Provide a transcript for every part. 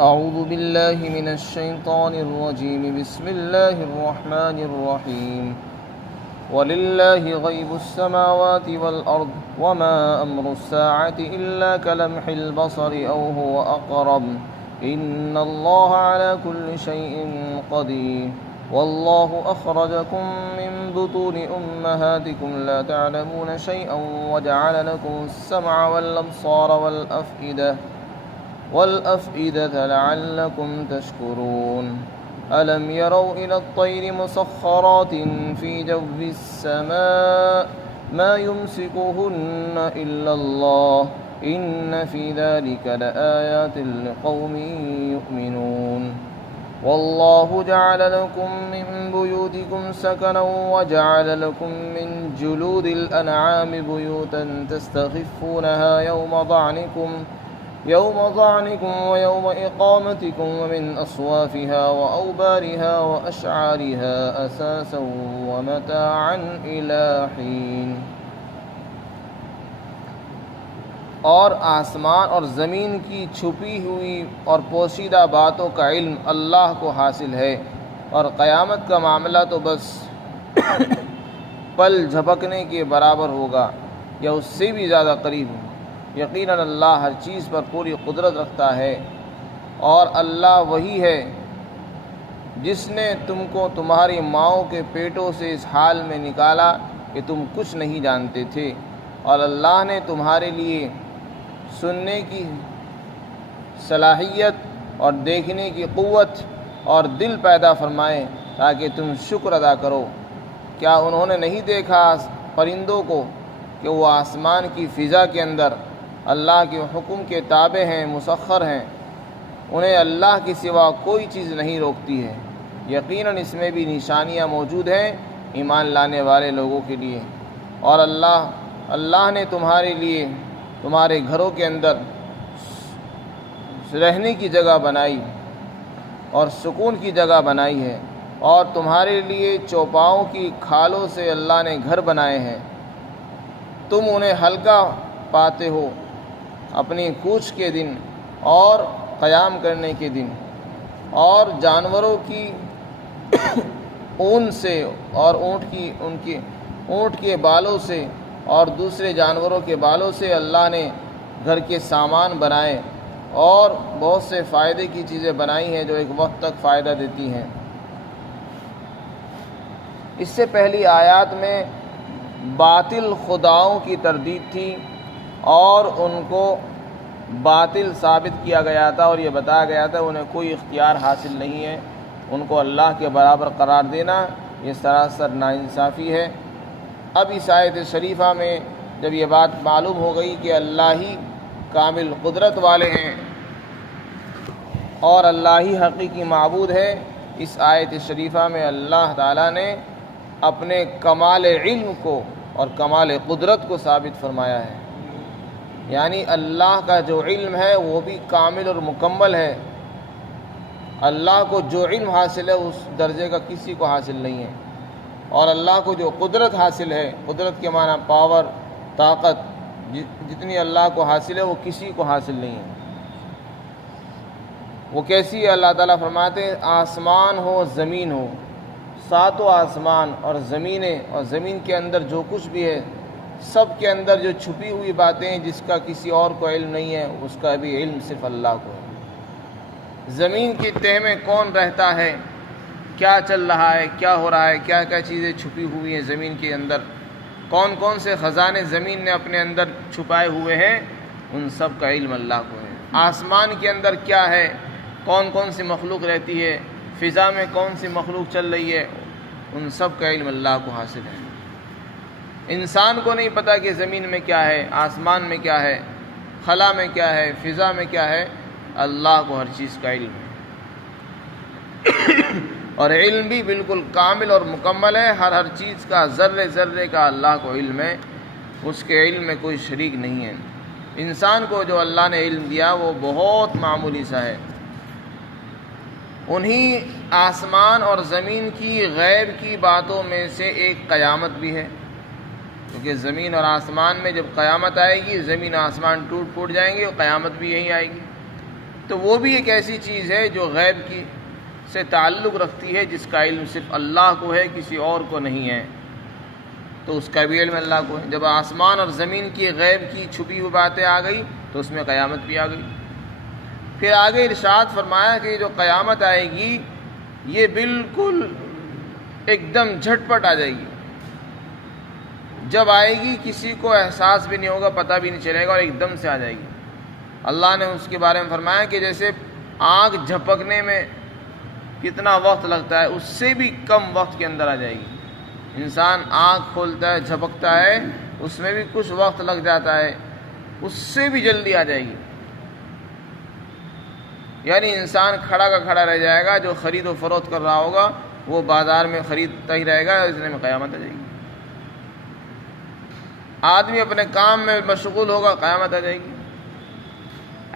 أعوذ بالله من الشيطان الرجيم بسم الله الرحمن الرحيم ولله غيب السماوات والأرض وما أمر الساعة إلا كلمح البصر أو هو أقرب إن الله على كل شيء قدير والله أخرجكم من بطون أمهاتكم لا تعلمون شيئا وجعل لكم السمع والأبصار والأفئدة لعلكم تشكرون ألم يروا إلى الطير مسخرات في جو السماء ما يمسكهن إلا الله إن في ذلك لآيات لقوم يؤمنون والله جعل لكم من بيوتكم سكنا وجعل لكم من جلود الأنعام بيوتا تستخفونها يوم ظعنكم ويوم إقامتكم ومن أصوافها وأوبارها وأشعارها أساسا ومتاعا إلى حين۔ اور آسمان اور زمین کی چھپی ہوئی اور پوشیدہ باتوں کا علم اللہ کو حاصل ہے، اور قیامت کا معاملہ تو بس پل جھپکنے کے برابر ہوگا یا اس سے بھی زیادہ قریب ہو۔ یقیناً اللہ ہر چیز پر پوری قدرت رکھتا ہے، اور اللہ وہی ہے جس نے تم کو تمہاری ماؤں کے پیٹوں سے اس حال میں نکالا کہ تم کچھ نہیں جانتے تھے، اور اللہ نے تمہارے لیے سننے کی صلاحیت اور دیکھنے کی قوت اور دل پیدا فرمائے تاکہ تم شکر ادا کرو۔ کیا انہوں نے نہیں دیکھا پرندوں کو کہ وہ آسمان کی فضا کے اندر اللہ کے حکم کے تابع ہیں، مسخر ہیں، انہیں اللہ کے سوا کوئی چیز نہیں روکتی ہے۔ یقیناً اس میں بھی نشانیاں موجود ہیں ایمان لانے والے لوگوں کے لیے۔ اور اللہ نے تمہارے لیے تمہارے گھروں کے اندر رہنے کی جگہ بنائی اور سکون کی جگہ بنائی ہے، اور تمہارے لیے چوپاؤں کی کھالوں سے اللہ نے گھر بنائے ہیں، تم انہیں ہلکا پاتے ہو اپنی کوچ کے دن اور قیام کرنے کے دن، اور جانوروں کی اون سے اور اونٹ کے بالوں سے اور دوسرے جانوروں کے بالوں سے اللہ نے گھر کے سامان بنائے، اور بہت سے فائدے کی چیزیں بنائی ہیں جو ایک وقت تک فائدہ دیتی ہیں۔ اس سے پہلی آیات میں باطل خداؤں کی تردید تھی، اور ان کو باطل ثابت کیا گیا تھا، اور یہ بتایا گیا تھا انہیں کوئی اختیار حاصل نہیں ہے، ان کو اللہ کے برابر قرار دینا یہ سراسر ناانصافی ہے۔ اب اس آیت شریفہ میں جب یہ بات معلوم ہو گئی کہ اللہ ہی کامل قدرت والے ہیں اور اللہ ہی حقیقی معبود ہے، اس آیت شریفہ میں اللہ تعالیٰ نے اپنے کمال علم کو اور کمال قدرت کو ثابت فرمایا ہے۔ یعنی اللہ کا جو علم ہے وہ بھی کامل اور مکمل ہے۔ اللہ کو جو علم حاصل ہے اس درجے کا کسی کو حاصل نہیں ہے، اور اللہ کو جو قدرت حاصل ہے، قدرت کے معنی پاور، طاقت، جتنی اللہ کو حاصل ہے وہ کسی کو حاصل نہیں ہے۔ وہ کیسی ہے؟ اللہ تعالیٰ فرماتے ہیں آسمان ہو زمین ہو، ساتوں آسمان اور زمینیں، اور زمین کے اندر جو کچھ بھی ہے، سب کے اندر جو چھپی ہوئی باتیں ہیں جس کا کسی اور کو علم نہیں ہے، اس کا بھی علم صرف اللہ کو ہے۔ زمین کی تہ میں کون رہتا ہے، کیا چل رہا ہے، کیا ہو رہا ہے، کیا کیا چیزیں چھپی ہوئی ہیں زمین کے اندر، کون کون سے خزانے زمین نے اپنے اندر چھپائے ہوئے ہیں، ان سب کا علم اللہ کو ہے۔ آسمان کے اندر کیا ہے، کون کون سی مخلوق رہتی ہے، فضا میں کون سی مخلوق چل رہی ہے، ان سب کا علم اللہ کو حاصل ہے۔ انسان کو نہیں پتہ کہ زمین میں کیا ہے، آسمان میں کیا ہے، خلا میں کیا ہے، فضا میں کیا ہے، اللہ کو ہر چیز کا علم ہے۔ اور علم بھی بالکل کامل اور مکمل ہے، ہر چیز کا ذرے ذرے کا اللہ کو علم ہے، اس کے علم میں کوئی شریک نہیں ہے۔ انسان کو جو اللہ نے علم دیا وہ بہت معمولی سا ہے۔ انہی آسمان اور زمین کی غیب کی باتوں میں سے ایک قیامت بھی ہے، کیونکہ زمین اور آسمان میں جب قیامت آئے گی، زمین آسمان ٹوٹ پھوٹ جائیں گے اور قیامت بھی یہیں آئے گی۔ تو وہ بھی ایک ایسی چیز ہے جو غیب کی سے تعلق رکھتی ہے، جس کا علم صرف اللہ کو ہے، کسی اور کو نہیں ہے، تو اس کا بھی علم اللہ کو ہے۔ جب آسمان اور زمین کی غیب کی چھپی ہوئی باتیں آ گئی تو اس میں قیامت بھی آ گئی۔ پھر آگے ارشاد فرمایا کہ جو قیامت آئے گی یہ بالکل ایک دم جھٹپٹ آ جائے گی، جب آئے گی کسی کو احساس بھی نہیں ہوگا، پتہ بھی نہیں چلے گا، اور ایک دم سے آ جائے گی۔ اللہ نے اس کے بارے میں فرمایا کہ جیسے آنکھ جھپکنے میں کتنا وقت لگتا ہے، اس سے بھی کم وقت کے اندر آ جائے گی۔ انسان آنکھ کھولتا ہے، جھپکتا ہے، اس میں بھی کچھ وقت لگ جاتا ہے، اس سے بھی جلدی آ جائے گی۔ یعنی انسان کھڑا کا کھڑا رہ جائے گا، جو خرید و فروخت کر رہا ہوگا وہ بازار میں خریدتا ہی رہے گا، اتنے میں قیامت آ جائے گی۔ آدمی اپنے کام میں مشغول ہوگا، قیامت آ جائے گی۔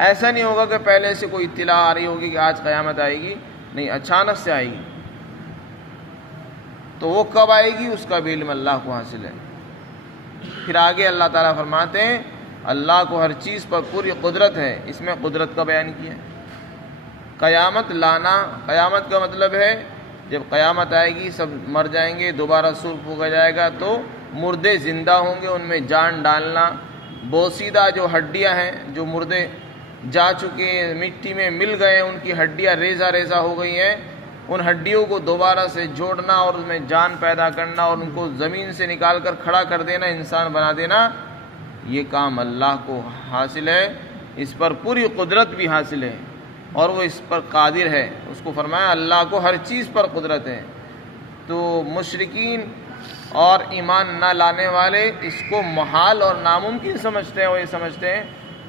ایسا نہیں ہوگا کہ پہلے سے کوئی اطلاع آ رہی ہوگی کہ آج قیامت آئے گی، نہیں، اچانک سے آئے گی۔ تو وہ کب آئے گی اس کا بھی علم اللہ کو حاصل ہے۔ پھر آگے اللہ تعالیٰ فرماتے ہیں اللہ کو ہر چیز پر پوری قدرت ہے، اس میں قدرت کا بیان کیا ہے۔ قیامت لانا، قیامت کا مطلب ہے جب قیامت آئے گی سب مر جائیں گے، دوبارہ سور پھونکا جائے گا تو مردے زندہ ہوں گے، ان میں جان ڈالنا، بوسیدہ جو ہڈیاں ہیں، جو مردے جا چکے ہیں، مٹی میں مل گئے، ان کی ہڈیاں ریزہ ریزہ ہو گئی ہیں، ان ہڈیوں کو دوبارہ سے جوڑنا اور ان میں جان پیدا کرنا اور ان کو زمین سے نکال کر کھڑا کر دینا، انسان بنا دینا، یہ کام اللہ کو حاصل ہے، اس پر پوری قدرت بھی حاصل ہے اور وہ اس پر قادر ہے۔ اس کو فرمایا اللہ کو ہر چیز پر قدرت ہے۔ تو مشرکین اور ایمان نہ لانے والے اس کو محال اور ناممکن سمجھتے ہیں، وہ یہ سمجھتے ہیں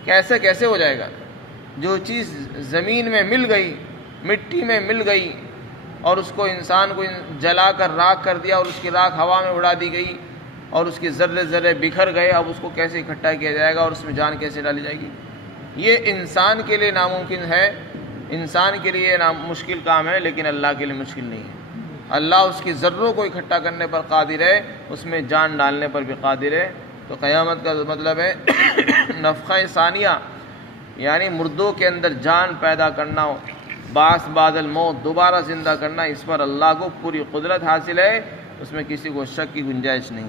کہ ایسے کیسے ہو جائے گا؟ جو چیز زمین میں مل گئی، مٹی میں مل گئی، اور اس کو انسان کو جلا کر راکھ کر دیا اور اس کی راکھ ہوا میں اڑا دی گئی اور اس کے ذرے ذرے بکھر گئے، اب اس کو کیسے اکٹھا کیا جائے گا اور اس میں جان کیسے ڈالی جائے گی؟ یہ انسان کے لیے ناممکن ہے، انسان کے لیے مشکل کام ہے، لیکن اللہ کے لیے مشکل نہیں ہے۔ اللہ اس کی ذروں کو اکٹھا کرنے پر قادر ہے، اس میں جان ڈالنے پر بھی قادر ہے۔ تو قیامت کا مطلب ہے نفخہ ثانیہ، یعنی مردوں کے اندر جان پیدا کرنا، بعث بعد الموت، دوبارہ زندہ کرنا، اس پر اللہ کو پوری قدرت حاصل ہے، اس میں کسی کو شک کی گنجائش نہیں۔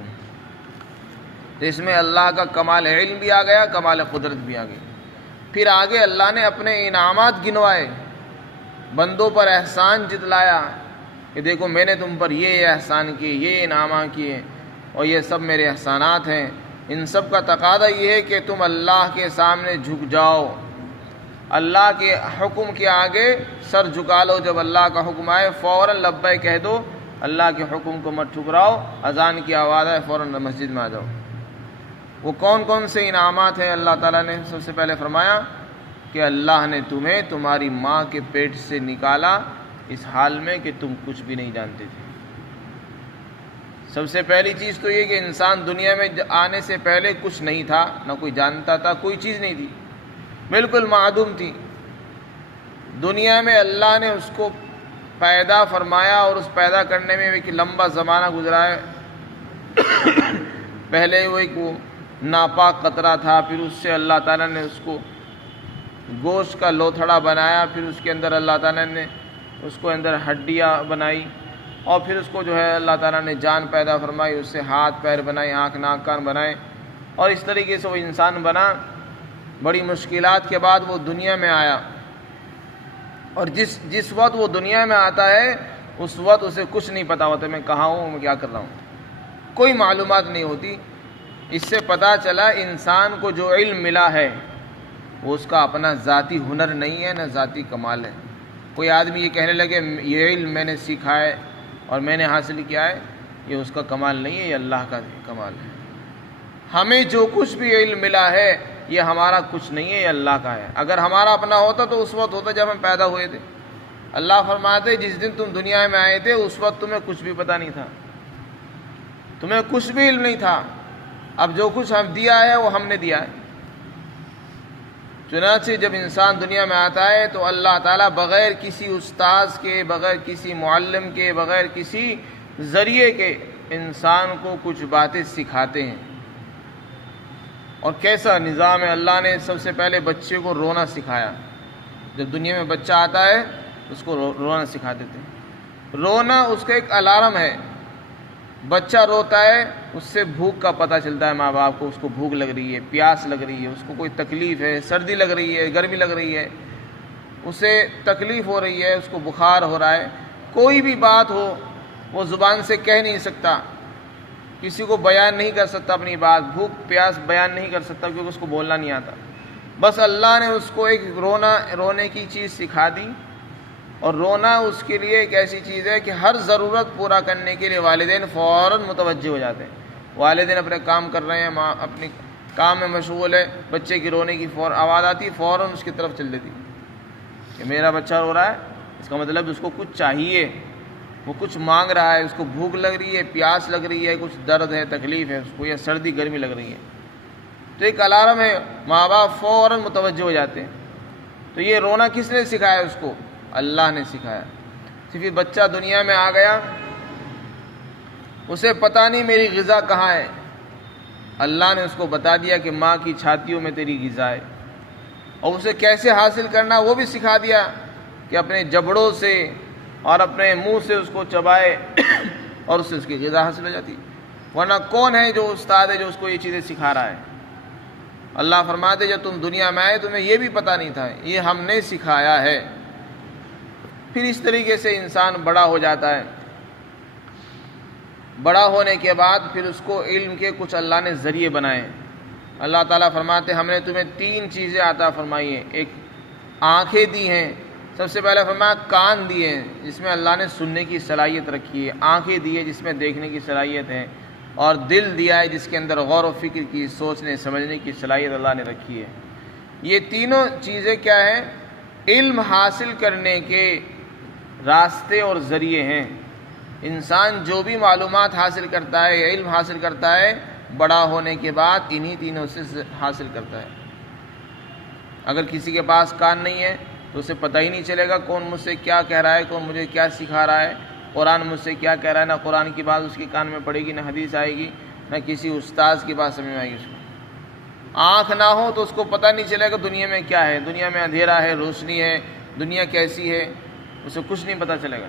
تو اس میں اللہ کا کمال علم بھی آ گیا، کمال قدرت بھی آ گئی۔ پھر آگے اللہ نے اپنے انعامات گنوائے، بندوں پر احسان جتلایا کہ دیکھو میں نے تم پر یہ احسان کیے، یہ انعامات کیے، اور یہ سب میرے احسانات ہیں۔ ان سب کا تقاضا یہ ہے کہ تم اللہ کے سامنے جھک جاؤ، اللہ کے حکم کے آگے سر جھکا لو۔ جب اللہ کا حکم آئے فوراً لبیک کہہ دو، اللہ کے حکم کو مت ٹھکراؤ۔ اذان کی آواز آئے فوراً مسجد میں آ جاؤ۔ وہ کون کون سے انعامات ہیں؟ اللہ تعالیٰ نے سب سے پہلے فرمایا کہ اللہ نے تمہیں تمہاری ماں کے پیٹ سے نکالا اس حال میں کہ تم کچھ بھی نہیں جانتے تھے۔ سب سے پہلی چیز تو یہ کہ انسان دنیا میں آنے سے پہلے کچھ نہیں تھا، نہ کوئی جانتا تھا، کوئی چیز نہیں تھی، بالکل معدوم تھی۔ دنیا میں اللہ نے اس کو پیدا فرمایا اور اس پیدا کرنے میں ایک لمبا زمانہ گزرا ہے۔ پہلے وہ ایک ناپاک قطرہ تھا، پھر اس سے اللہ تعالیٰ نے اس کو گوشت کا لوتھڑا بنایا، پھر اس کے اندر اللہ تعالیٰ نے اس کو اندر ہڈیاں بنائی، اور پھر اس کو جو ہے اللہ تعالیٰ نے جان پیدا فرمائی، اس سے ہاتھ پیر بنائے، آنکھ ناک کان بنائے، اور اس طریقے سے وہ انسان بنا۔ بڑی مشکلات کے بعد وہ دنیا میں آیا، اور جس وقت وہ دنیا میں آتا ہے اس وقت اسے کچھ نہیں پتا ہوتا میں کہاں ہوں، میں کیا کر رہا ہوں، کوئی معلومات نہیں ہوتی۔ اس سے پتہ چلا انسان کو جو علم ملا ہے وہ اس کا اپنا ذاتی ہنر نہیں ہے، نہ ذاتی کمال ہے۔ کوئی آدمی یہ کہنے لگے یہ علم میں نے سیکھا ہے اور میں نے حاصل کیا ہے، یہ اس کا کمال نہیں ہے، یہ اللہ کا کمال ہے۔ ہمیں جو کچھ بھی علم ملا ہے یہ ہمارا کچھ نہیں ہے، یہ اللہ کا ہے۔ اگر ہمارا اپنا ہوتا تو اس وقت ہوتا جب ہم پیدا ہوئے تھے۔ اللہ فرماتے جس دن تم دنیا میں آئے تھے اس وقت تمہیں کچھ بھی پتہ نہیں تھا، تمہیں کچھ بھی علم نہیں تھا۔ اب جو کچھ ہم دیا ہے وہ ہم نے دیا ہے۔ چنانچہ جب انسان دنیا میں آتا ہے تو اللہ تعالیٰ بغیر کسی استاذ کے، بغیر کسی معلم کے، بغیر کسی ذریعے کے انسان کو کچھ باتیں سکھاتے ہیں۔ اور کیسا نظام ہے! اللہ نے سب سے پہلے بچے کو رونا سکھایا، جب دنیا میں بچہ آتا ہے اس کو رونا سکھا دیتے ہیں۔ رونا اس کا ایک الارم ہے، بچہ روتا ہے اس سے بھوک کا پتہ چلتا ہے ماں باپ کو، اس کو بھوک لگ رہی ہے، پیاس لگ رہی ہے، اس کو کوئی تکلیف ہے، سردی لگ رہی ہے، گرمی لگ رہی ہے، اسے تکلیف ہو رہی ہے، اس کو بخار ہو رہا ہے، کوئی بھی بات ہو وہ زبان سے کہہ نہیں سکتا، کسی کو بیان نہیں کر سکتا اپنی بات، بھوک پیاس بیان نہیں کر سکتا کیونکہ اس کو بولنا نہیں آتا۔ بس اللہ نے اس کو ایک رونے کی چیز سکھا دی، اور رونا اس کے لیے ایک ایسی چیز ہے کہ ہر ضرورت پورا کرنے کے لیے والدین فوراً متوجہ ہو جاتے ہیں۔ والدین اپنے کام کر رہے ہیں، ماں اپنے کام میں مشغول ہے، بچے کی رونے کی آواز آتی، فوراً اس کی طرف چل دیتی کہ میرا بچہ رو رہا ہے، اس کا مطلب اس کو کچھ چاہیے، وہ کچھ مانگ رہا ہے، اس کو بھوک لگ رہی ہے، پیاس لگ رہی ہے، کچھ درد ہے، تکلیف ہے اس کو، یا سردی گرمی لگ رہی ہے، تو ایک الارم ہے، ماں باپ فوراً متوجہ ہو جاتے ہیں۔ تو یہ رونا کس نے سکھایا اس کو؟ اللہ نے سکھایا۔ پھر بچہ دنیا میں آ گیا، اسے پتہ نہیں میری غذا کہاں ہے، اللہ نے اس کو بتا دیا کہ ماں کی چھاتیوں میں تیری غذا ہے، اور اسے کیسے حاصل کرنا وہ بھی سکھا دیا کہ اپنے جبڑوں سے اور اپنے منہ سے اس کو چبائے اور اس سے اس کی غذا حاصل ہو جاتی۔ ورنہ کون ہے جو استاد ہے جو اس کو یہ چیزیں سکھا رہا ہے؟ اللہ فرماتے جب تم دنیا میں آئے تمہیں یہ بھی پتہ نہیں تھا، یہ ہم نے سکھایا ہے۔ پھر اس طریقے سے انسان بڑا ہو جاتا ہے، بڑا ہونے کے بعد پھر اس کو علم کے کچھ اللہ نے ذریعے بنائے ہیں۔ اللہ تعالیٰ فرماتے ہم نے تمہیں 3 چیزیں عطا فرمائی ہیں۔ ایک آنکھیں دی ہیں، سب سے پہلے فرمایا کان دیے ہیں جس میں اللہ نے سننے کی صلاحیت رکھی ہے، آنکھیں دی ہے جس میں دیکھنے کی صلاحیت ہے، اور دل دیا ہے جس کے اندر غور و فکر کی، سوچنے سمجھنے کی صلاحیت اللہ نے رکھی ہے۔ یہ تینوں چیزیں کیا ہیں؟ علم حاصل کرنے کے راستے اور ذریعے ہیں۔ انسان جو بھی معلومات حاصل کرتا ہے یا علم حاصل کرتا ہے، بڑا ہونے کے بعد انہی تینوں سے حاصل کرتا ہے۔ اگر کسی کے پاس کان نہیں ہے تو اسے پتہ ہی نہیں چلے گا کون مجھ سے کیا کہہ رہا ہے، کون مجھے کیا سکھا رہا ہے، قرآن مجھ سے کیا کہہ رہا ہے۔ نہ قرآن کی بات اس کے کان میں پڑے گی، نہ حدیث آئے گی، نہ کسی استاذ کی بات سمجھ میں آئے گی اس کو۔ آنکھ نہ ہو تو اس کو پتہ نہیں چلے گا دنیا میں کیا ہے، دنیا میں اندھیرا ہے، روشنی ہے، دنیا کیسی ہے، اسے کچھ نہیں پتہ چلے گا۔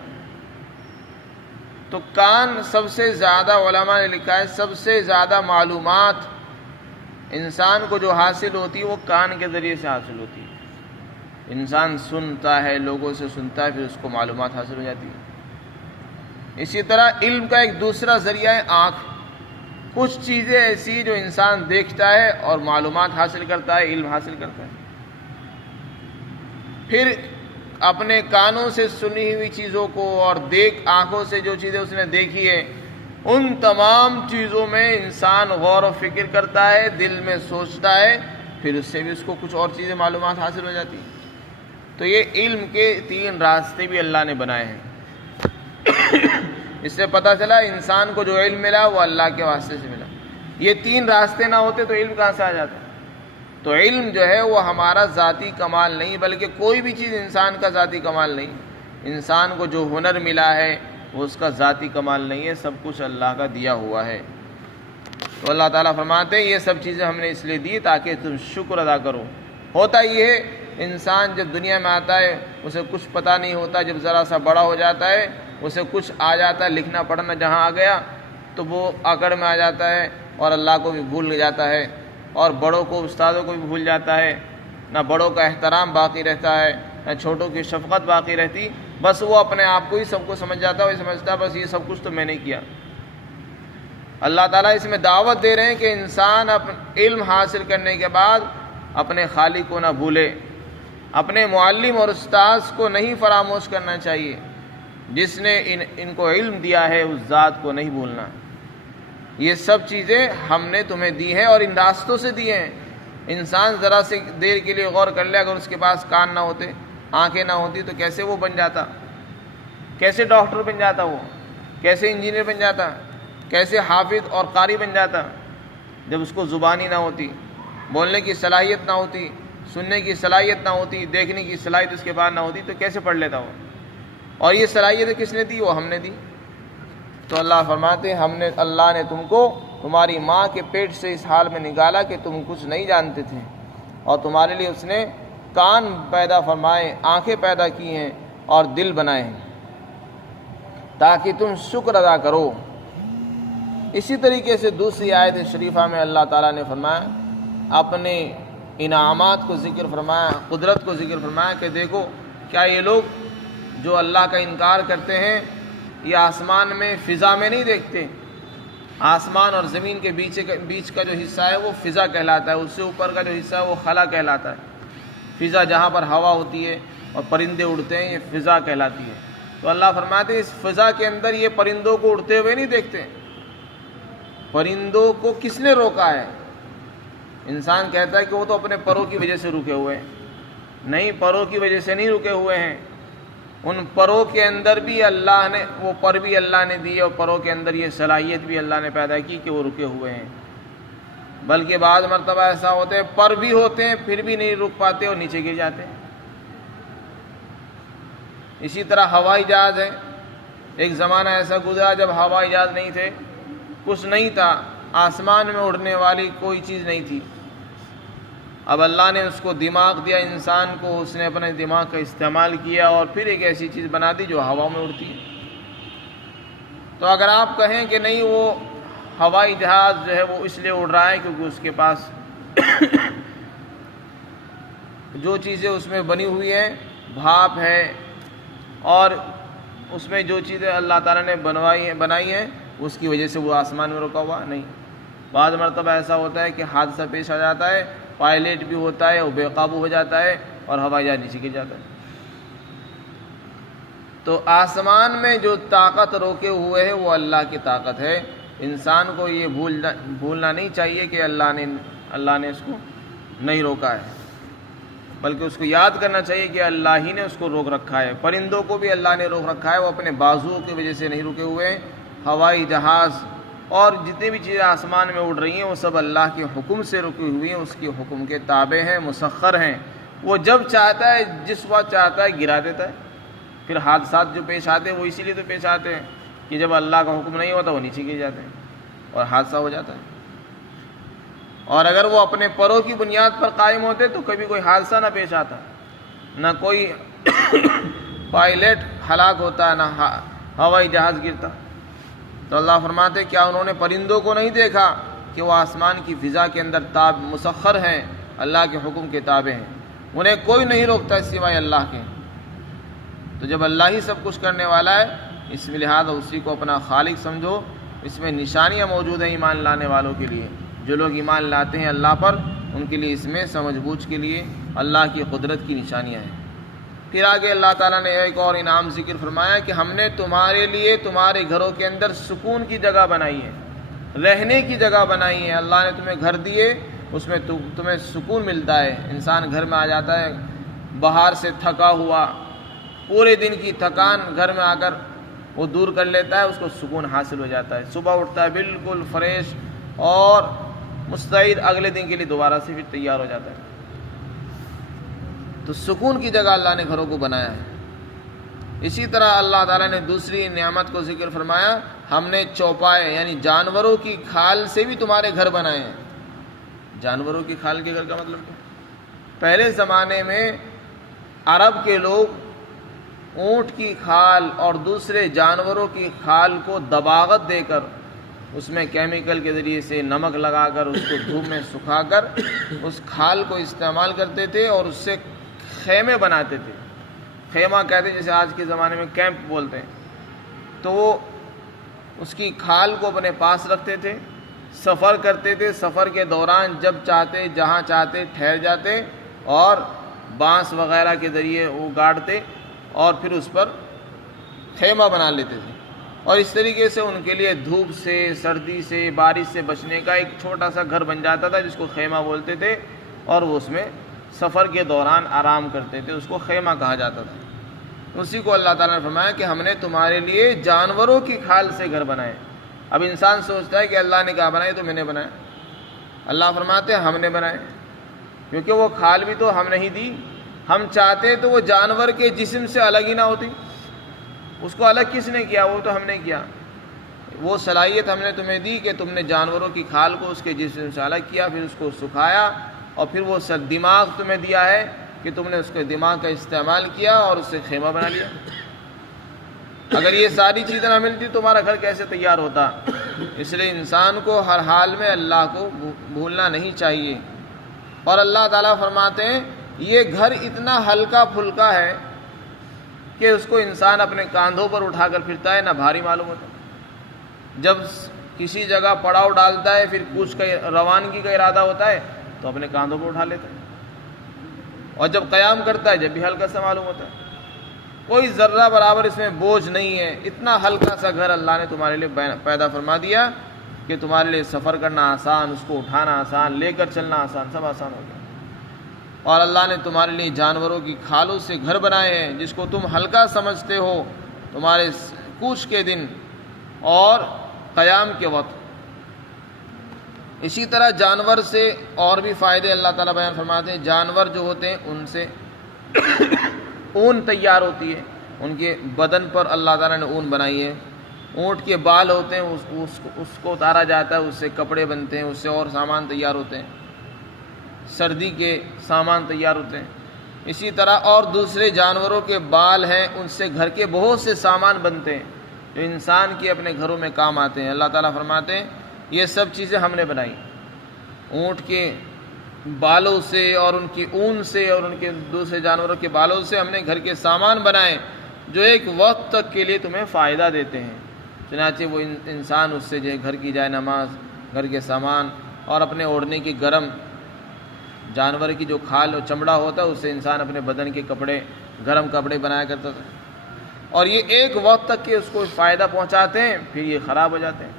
تو کان سب سے زیادہ، علماء نے لکھا ہے سب سے زیادہ معلومات انسان کو جو حاصل ہوتی ہے وہ کان کے ذریعے سے حاصل ہوتی ہے۔ انسان سنتا ہے، لوگوں سے سنتا ہے، پھر اس کو معلومات حاصل ہو جاتی ہے۔ اسی طرح علم کا ایک دوسرا ذریعہ ہے آنکھ۔ کچھ چیزیں ایسی جو انسان دیکھتا ہے اور معلومات حاصل کرتا ہے، علم حاصل کرتا ہے۔ پھر اپنے کانوں سے سنی ہوئی چیزوں کو اور آنکھوں سے جو چیزیں اس نے دیکھی ہے، ان تمام چیزوں میں انسان غور و فکر کرتا ہے، دل میں سوچتا ہے، پھر اس سے بھی اس کو کچھ اور چیزیں معلومات حاصل ہو جاتی ہیں۔ تو یہ علم کے 3 راستے بھی اللہ نے بنائے ہیں۔ اس سے پتہ چلا انسان کو جو علم ملا وہ اللہ کے واسطے سے ملا۔ یہ 3 راستے نہ ہوتے تو علم کہاں سے آ جاتا؟ تو علم جو ہے وہ ہمارا ذاتی کمال نہیں، بلکہ کوئی بھی چیز انسان کا ذاتی کمال نہیں۔ انسان کو جو ہنر ملا ہے وہ اس کا ذاتی کمال نہیں ہے، سب کچھ اللہ کا دیا ہوا ہے۔ تو اللہ تعالیٰ فرماتے ہیں یہ سب چیزیں ہم نے اس لیے دی تاکہ تم شکر ادا کرو۔ ہوتا یہ ہے انسان جب دنیا میں آتا ہے اسے کچھ پتہ نہیں ہوتا، جب ذرا سا بڑا ہو جاتا ہے اسے کچھ آ جاتا ہے، لکھنا پڑھنا جہاں آ گیا تو وہ آکڑ میں آ جاتا ہے اور اللہ کو بھی بھول جاتا ہے، اور بڑوں کو، استادوں کو بھی بھول جاتا ہے۔ نہ بڑوں کا احترام باقی رہتا ہے، نہ چھوٹوں کی شفقت باقی رہتی، بس وہ اپنے آپ کو ہی سب کو سمجھ جاتا ہے، وہی سمجھتا ہے بس یہ سب کچھ تو میں نے کیا۔ اللہ تعالیٰ اس میں دعوت دے رہے ہیں کہ انسان علم حاصل کرنے کے بعد اپنے خالق کو نہ بھولے، اپنے معلم اور استاذ کو نہیں فراموش کرنا چاہیے، جس نے ان کو علم دیا ہے اس ذات کو نہیں بھولنا۔ یہ سب چیزیں ہم نے تمہیں دی ہیں اور ان راستوں سے دی ہیں۔ انسان ذرا سے دیر کے لیے غور کر لے، اگر اس کے پاس کان نہ ہوتے، آنکھیں نہ ہوتی تو کیسے وہ بن جاتا، کیسے ڈاکٹر بن جاتا، وہ کیسے انجینئر بن جاتا، کیسے حافظ اور قاری بن جاتا، جب اس کو زبانی نہ ہوتی، بولنے کی صلاحیت نہ ہوتی، سننے کی صلاحیت نہ ہوتی، دیکھنے کی صلاحیت اس کے بعد نہ ہوتی تو کیسے پڑھ لیتا وہ؟ اور یہ صلاحیت کس نے دی؟ وہ ہم نے دی۔ تو اللہ فرماتے ہیں اللہ نے تم کو تمہاری ماں کے پیٹ سے اس حال میں نکالا کہ تم کچھ نہیں جانتے تھے، اور تمہارے لیے اس نے کان پیدا فرمائے، آنکھیں پیدا کی ہیں اور دل بنائے ہیں تاکہ تم شکر ادا کرو۔ اسی طریقے سے دوسری آیت شریفہ میں اللہ تعالیٰ نے فرمایا، اپنے انعامات کو ذکر فرمایا، قدرت کو ذکر فرمایا کہ دیکھو کیا یہ لوگ جو اللہ کا انکار کرتے ہیں یہ آسمان میں فضا میں نہیں دیکھتے؟ آسمان اور زمین کے بیچ کا جو حصہ ہے وہ فضا کہلاتا ہے، اس سے اوپر کا جو حصہ ہے وہ خلا کہلاتا ہے۔ فضا جہاں پر ہوا ہوتی ہے اور پرندے اڑتے ہیں یہ فضا کہلاتی ہے۔ تو اللہ فرماتے ہیں اس فضا کے اندر یہ پرندوں کو اڑتے ہوئے نہیں دیکھتے۔ پرندوں کو کس نے روکا ہے؟ انسان کہتا ہے کہ وہ تو اپنے پروں کی وجہ سے رکے ہوئے ہیں، نہیں، پروں کی وجہ سے نہیں رکے ہوئے ہیں، ان پروں کے اندر بھی اللہ نے، وہ پر بھی اللہ نے دیے اور پروں کے اندر یہ صلاحیت بھی اللہ نے پیدا کی کہ وہ رکے ہوئے ہیں۔ بلکہ بعض مرتبہ ایسا ہوتا ہے پر بھی ہوتے ہیں پھر بھی نہیں رک پاتے اور نیچے گر جاتے ہیں۔ اسی طرح ہوائی جہاز ہے، ایک زمانہ ایسا گزرا جب ہوائی جہاز نہیں تھے، کچھ نہیں تھا، آسمان میں اڑنے والی کوئی چیز نہیں تھی۔ اب اللہ نے اس کو دماغ دیا انسان کو، اس نے اپنے دماغ کا استعمال کیا اور پھر ایک ایسی چیز بنا دی جو ہوا میں اڑتی ہے۔ تو اگر آپ کہیں کہ نہیں وہ ہوائی جہاز جو ہے وہ اس لیے اڑ رہا ہے کیونکہ اس کے پاس جو چیزیں اس میں بنی ہوئی ہیں، بھاپ ہے اور اس میں جو چیزیں اللہ تعالیٰ نے بنائی ہیں اس کی وجہ سے وہ آسمان میں رکا ہوا نہیں۔ بعض مرتبہ ایسا ہوتا ہے کہ حادثہ پیش آ جاتا ہے، پائلٹ بھی ہوتا ہے وہ بے قابو ہو جاتا ہے اور ہوائی جہاز نیچے گر جاتا ہے۔ تو آسمان میں جو طاقت روکے ہوئے ہے وہ اللہ کی طاقت ہے۔ انسان کو یہ بھولنا نہیں چاہیے کہ اللہ نے اس کو نہیں روکا ہے، بلکہ اس کو یاد کرنا چاہیے کہ اللہ ہی نے اس کو روک رکھا ہے۔ پرندوں کو بھی اللہ نے روک رکھا ہے، وہ اپنے بازوؤں کی وجہ سے نہیں رکے ہوئے ہیں۔ ہوائی جہاز اور جتنی بھی چیزیں آسمان میں اڑ رہی ہیں وہ سب اللہ کے حکم سے رکی ہوئی ہیں، اس کے حکم کے تابع ہیں، مسخر ہیں۔ وہ جب چاہتا ہے، جس وقت چاہتا ہے گرا دیتا ہے۔ پھر حادثات جو پیش آتے ہیں وہ اسی لیے تو پیش آتے ہیں کہ جب اللہ کا حکم نہیں ہوتا وہ نیچے گر جاتے ہیں اور حادثہ ہو جاتا ہے۔ اور اگر وہ اپنے پروں کی بنیاد پر قائم ہوتے تو کبھی کوئی حادثہ نہ پیش آتا، نہ کوئی پائلٹ ہلاک ہوتا، نہ ہوائی جہاز گرتا۔ تو اللہ فرماتے کیا انہوں نے پرندوں کو نہیں دیکھا کہ وہ آسمان کی فضا کے اندر مسخر ہیں، اللہ کے حکم کے تابع ہیں، انہیں کوئی نہیں روکتا سوائے اللہ کے۔ تو جب اللہ ہی سب کچھ کرنے والا ہے، اس میں لہٰذا اسی کو اپنا خالق سمجھو۔ اس میں نشانیاں موجود ہیں ایمان لانے والوں کے لیے، جو لوگ ایمان لاتے ہیں اللہ پر ان کے لیے اس میں سمجھ بوجھ کے لیے اللہ کی قدرت کی نشانیاں ہیں۔ پھر آگے اللہ تعالیٰ نے ایک اور انعام ذکر فرمایا کہ ہم نے تمہارے لیے تمہارے گھروں کے اندر سکون کی جگہ بنائی ہے، رہنے کی جگہ بنائی ہے۔ اللہ نے تمہیں گھر دیے، اس میں تمہیں سکون ملتا ہے۔ انسان گھر میں آ جاتا ہے باہر سے تھکا ہوا، پورے دن کی تھکان گھر میں آ کر وہ دور کر لیتا ہے، اس کو سکون حاصل ہو جاتا ہے۔ صبح اٹھتا ہے بالکل فریش اور مستعد اگلے دن کے لیے دوبارہ سے پھر تیار ہو جاتا ہے۔ تو سکون کی جگہ اللہ نے گھروں کو بنایا ہے۔ اسی طرح اللہ تعالیٰ نے دوسری نعمت کو ذکر فرمایا، ہم نے چوپائے یعنی جانوروں کی کھال سے بھی تمہارے گھر بنائے ہیں۔ جانوروں کی کھال کے گھر کا مطلب کیا؟ پہلے زمانے میں عرب کے لوگ اونٹ کی کھال اور دوسرے جانوروں کی کھال کو دباغت دے کر، اس میں کیمیکل کے ذریعے سے نمک لگا کر اس کو دھوپ میں سکھا کر اس کھال کو استعمال کرتے تھے اور اس سے خیمے بناتے تھے۔ خیمہ کہتے ہیں جیسے آج کے زمانے میں کیمپ بولتے ہیں۔ تو وہ اس کی کھال کو اپنے پاس رکھتے تھے، سفر کرتے تھے، سفر کے دوران جب چاہتے جہاں چاہتے ٹھہر جاتے اور بانس وغیرہ کے ذریعے وہ گاڑتے اور پھر اس پر خیمہ بنا لیتے تھے۔ اور اس طریقے سے ان کے لیے دھوپ سے، سردی سے، بارش سے بچنے کا ایک چھوٹا سا گھر بن جاتا تھا جس کو خیمہ بولتے تھے، اور وہ اس میں سفر کے دوران آرام کرتے تھے، اس کو خیمہ کہا جاتا تھا۔ اسی کو اللہ تعالیٰ نے فرمایا کہ ہم نے تمہارے لیے جانوروں کی کھال سے گھر بنائے۔ اب انسان سوچتا ہے کہ اللہ نے کہا بنائے تو میں نے بنایا۔ اللہ فرماتے ہیں ہم نے بنائے، کیونکہ وہ کھال بھی تو ہم نہیں دی۔ ہم چاہتے تو وہ جانور کے جسم سے الگ ہی نہ ہوتی، اس کو الگ کس نے کیا؟ وہ تو ہم نے کیا۔ وہ صلاحیت ہم نے تمہیں دی کہ تم نے جانوروں کی کھال کو اس کے جسم سے الگ کیا، پھر اس کو سکھایا، اور پھر وہ دماغ تمہیں دیا ہے کہ کہ تم نے اس کے دماغ کا استعمال کیا اور اس سے خیمہ بنا لیا۔ اگر یہ ساری چیزیں نہ ملتی تمہارا گھر کیسے تیار ہوتا؟ اس لیے انسان کو ہر حال میں اللہ کو بھولنا نہیں چاہیے۔ اور اللہ تعالیٰ فرماتے ہیں یہ گھر اتنا ہلکا پھلکا ہے کہ اس کو انسان اپنے کاندھوں پر اٹھا کر پھرتا ہے، نہ بھاری معلوم ہوتا۔ جب کسی جگہ پڑاؤ ڈالتا ہے، پھر کچھ کا روانگی کا ارادہ ہوتا ہے تو اپنے کاندھوں پر اٹھا لیتا ہے، اور جب قیام کرتا ہے جب بھی ہلکا سا معلوم ہوتا ہے، کوئی ذرہ برابر اس میں بوجھ نہیں ہے۔ اتنا ہلکا سا گھر اللہ نے تمہارے لیے پیدا فرما دیا کہ تمہارے لیے سفر کرنا آسان، اس کو اٹھانا آسان، لے کر چلنا آسان، سب آسان ہو گیا۔ اور اللہ نے تمہارے لیے جانوروں کی کھالوں سے گھر بنائے ہیں جس کو تم ہلکا سمجھتے ہو تمہارے کوچ کے دن اور قیام کے وقت۔ اسی طرح جانور سے اور بھی فائدے اللہ تعالیٰ بیان فرماتے ہیں۔ جانور جو ہوتے ہیں ان سے اون تیار ہوتی ہے، ان کے بدن پر اللہ تعالیٰ نے اون بنائی ہے۔ اونٹ کے بال ہوتے ہیں، اس کو اتارا جاتا ہے، اس سے کپڑے بنتے ہیں، اس سے اور سامان تیار ہوتے ہیں، سردی کے سامان تیار ہوتے ہیں۔ اسی طرح اور دوسرے جانوروں کے بال ہیں، ان سے گھر کے بہت سے سامان بنتے ہیں جو انسان کے اپنے گھروں میں کام آتے ہیں۔ اللہ تعالیٰ فرماتے ہیں یہ سب چیزیں ہم نے بنائی، اونٹ کے بالوں سے اور ان کی اون سے اور ان کے دوسرے جانوروں کے بالوں سے ہم نے گھر کے سامان بنائے جو ایک وقت تک کے لیے تمہیں فائدہ دیتے ہیں۔ چنانچہ وہ انسان اس سے جو ہے گھر کی جائے نماز، گھر کے سامان اور اپنے اوڑھنے کی گرم جانور کی جو کھال اور چمڑا ہوتا ہے اس سے انسان اپنے بدن کے کپڑے، گرم کپڑے بنایا کرتا تھا، اور یہ ایک وقت تک کہ اس کو فائدہ پہنچاتے ہیں، پھر یہ خراب ہو جاتے ہیں۔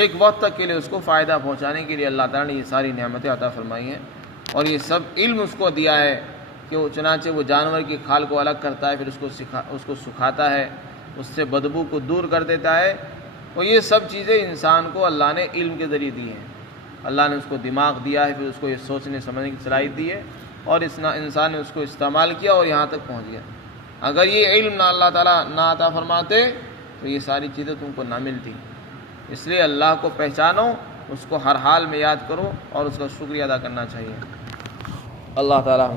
ایک وقت تک کے لیے اس کو فائدہ پہنچانے کے لیے اللہ تعالیٰ نے یہ ساری نعمتیں عطا فرمائی ہیں، اور یہ سب علم اس کو دیا ہے کہ وہ چنانچہ وہ جانور کی کھال کو الگ کرتا ہے، پھر اس کو سکھاتا ہے، اس سے بدبو کو دور کر دیتا ہے۔ اور یہ سب چیزیں انسان کو اللہ نے علم کے ذریعے دی ہیں۔ اللہ نے اس کو دماغ دیا ہے، پھر اس کو یہ سوچنے سمجھنے کی صلاحیت دی ہے، اور انسان نے اس کو استعمال کیا اور یہاں تک پہنچ گیا۔ اگر یہ علم نہ اللہ تعالیٰ نہ عطا فرماتے تو یہ ساری چیزیں تم کو نہ ملتی۔ اس لیے اللہ کو پہچانو، اس کو ہر حال میں یاد کرو، اور اس کا شکریہ ادا کرنا چاہیے۔ اللہ تعالیٰ